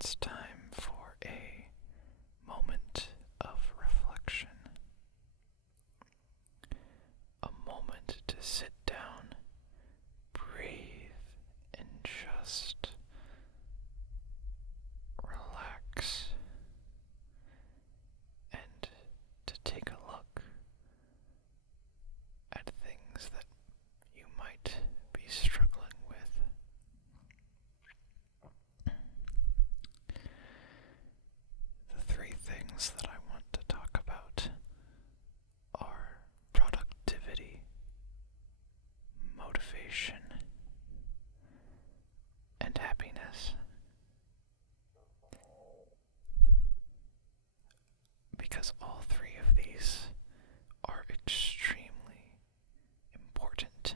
It's time for a moment of reflection. A moment to sit down, breathe, and just relax. And to take a look at things that you might be struggling with. The three things that I want to talk about are productivity, motivation, and happiness. Because all three of these are extremely important,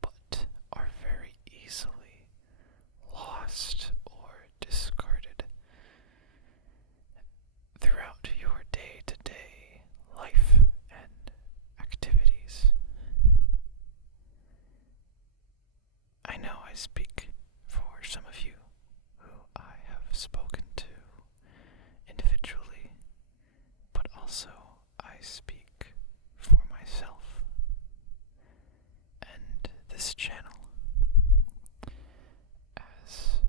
but are very easily lost or discarded throughout your day-to-day life and activities. I know I speak for some of you who I have spoken to individually, but also I speak for myself and this channel, as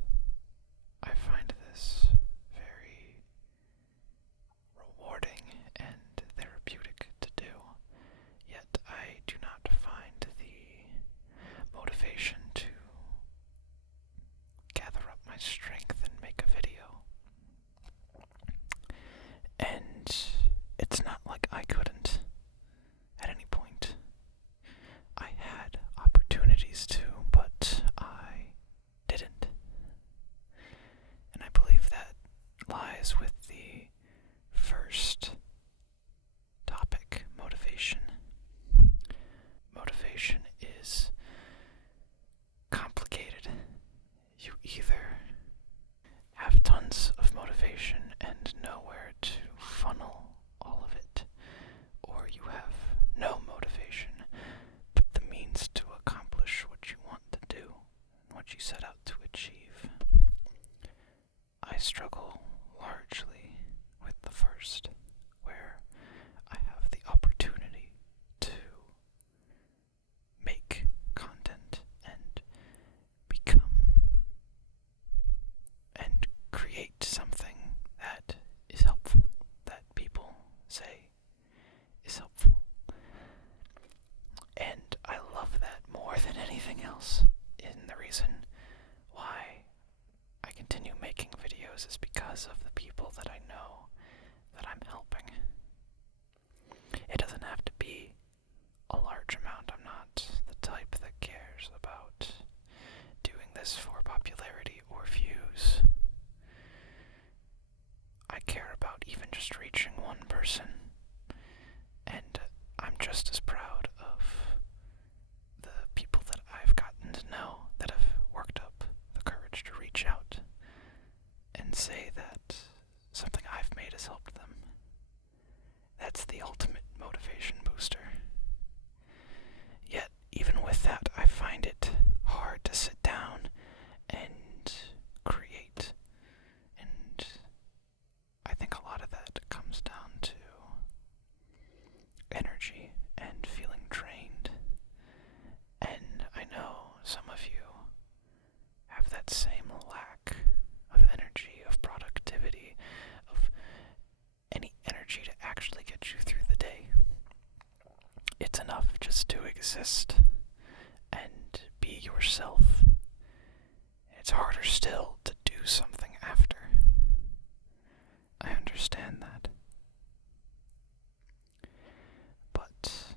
I find this very rewarding and therapeutic to do, yet I do not find the motivation to gather up my strength and make a video. And it's not like I couldn't at any point. I had opportunities to, but I didn't. And I believe that lies with the first topic, motivation. Motivation is complicated. You either have tons of motivation and know where to funnel all of it, or you have no motivation, but the means to accomplish what you want to do, what you set out to achieve. I struggle largely with the first, where I have the opportunity to make content and become and create something that is helpful, that people say is helpful. And I love that more than anything else. And the reason why I continue making videos is because of the people that I know that I'm helping. It doesn't have to be a large amount. I'm not the type that cares about doing this for popularity or views. I care about even just reaching one person, and I'm just as proud of the people that I've gotten to know that have worked up the courage to reach out and say that something I've made has helped them. That's the ultimate motivation booster. Yet, even with that, I find it hard to sit down and create. And I think a lot of that comes down to energy and feeling drained. And I know some of you have that same lack of energy, of productivity, of any energy to actually get you through the day. It's enough just to exist and be yourself. It's harder still to do something after. I understand that. But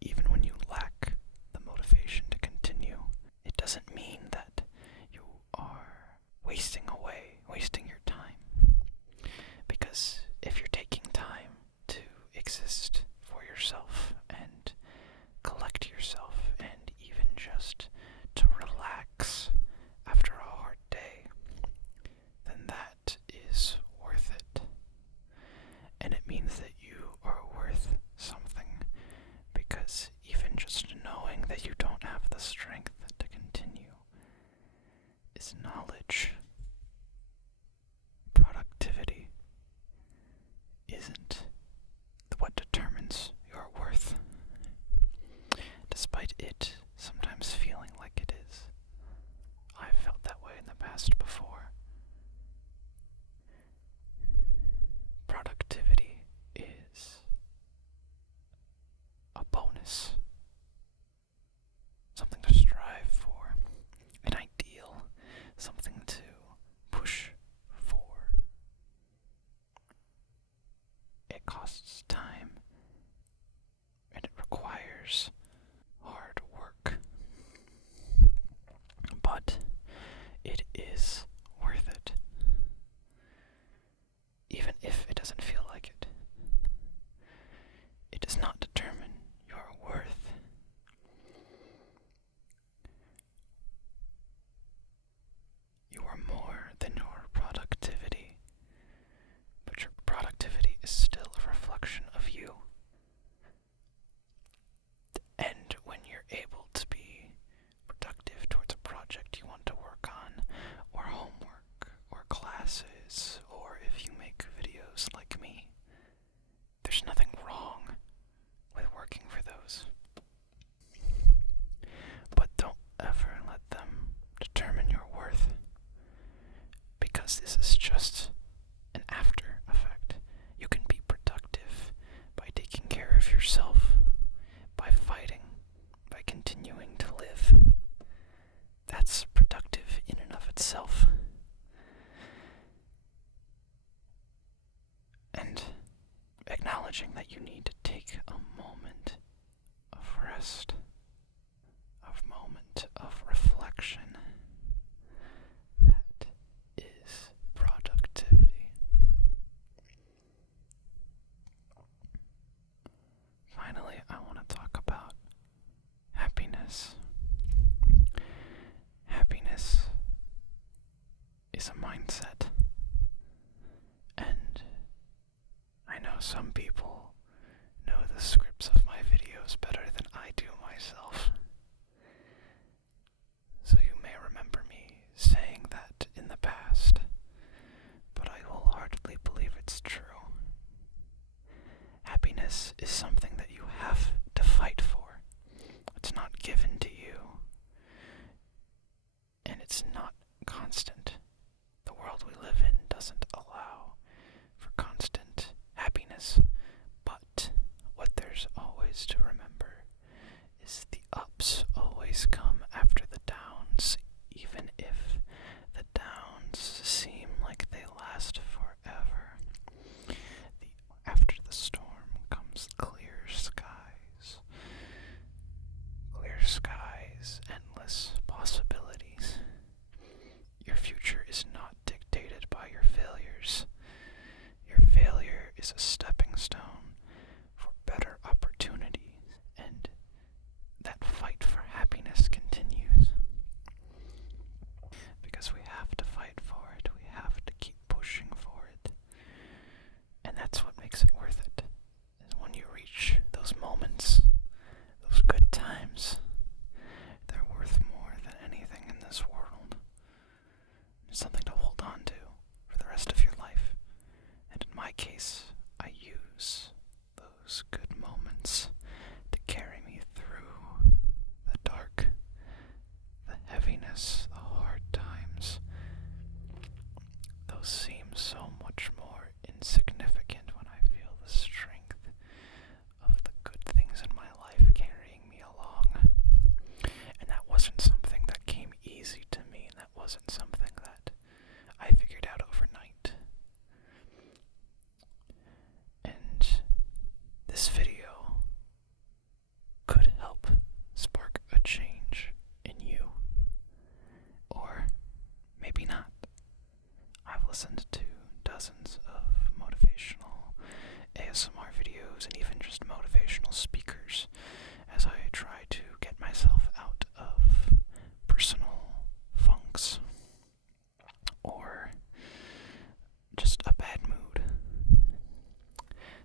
even when you lack the motivation to continue, it doesn't mean that you are wasting your time. Because if you're taking time to exist for yourself and collect yourself and even just to relax after a hard day, then that is worth it. And it means that you are worth something, because even just knowing that you don't have the strength to continue is is knowledge. Productivity isn't what determines your worth, despite it sometimes feeling like it is. I've felt that way in the past before. Productivity is a bonus, something to strive for, an ideal, something to push for. It costs time, and it requires hard work, but it is worth it, even if it doesn't feel like it. It does not determine your worth. You are more than your productivity, but your productivity is still a reflection of you. And when you're able to be productive towards a project you want to work on, or homework, or classes, or if you make videos like me, there's nothing wrong with working for those. But don't ever let them determine your worth, because this is just an after effect. You can be productive by taking care of yourself, by fighting, by continuing to live. That's productive in and of itself. And acknowledging that you need to take a moment of rest, of moment of reflection, that is productivity. Finally, I want to talk about happiness. Happiness is a mindset, and I know some people know the scripts of my videos better than I do myself. So you may remember me saying that in the past, but I wholeheartedly believe it's true. Happiness is something that you have to fight for. It's not given to you, and it's not constant. The world we live in doesn't allow for constant happiness, but what there's always to remember is the ups always come after the downs, even if the downs seem like they last forever. After the storm comes clear skies. Clear skies, endless possibilities. Your future is not dictated by your failures. Your failure is a stepping stone for better opportunities, and that fight for happiness continues. Because we have to fight for it, we have to keep pushing for it. And that's what makes it worth it, is when you reach those moments, those good times. They're worth more than anything in this world. It's something to hold on to for the rest of your life. And in my case, I use those good moments to carry me through the dark, the heaviness, the hard times. Those seem so much more insignificant when I feel the strength of the good things in my life carrying me along. And that wasn't something that came easy to me, and that wasn't something that I figured out overnight. And this video could help spark a change in you. Or maybe not. I've listened to dozens of motivational ASMR videos and even just motivational speakers as I try to get myself out of personal funks or just a bad mood.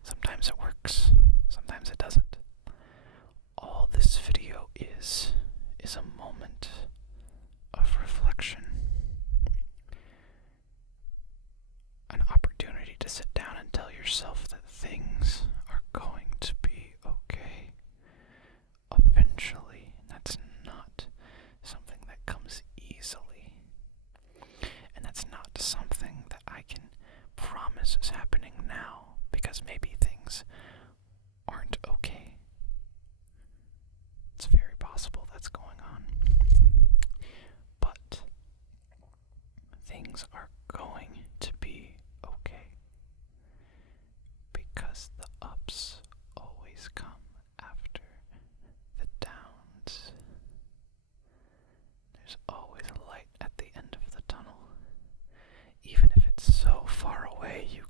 Sometimes it works, sometimes it doesn't. All this video is a moment of reflection, yourself that things are going to be okay eventually. That's not something that comes easily. And that's not something that I can promise is happening now, because maybe things aren't okay. It's very possible that's going on. But things are going to be okay, because the ups always come after the downs. There's always a light at the end of the tunnel. Even if it's so far away you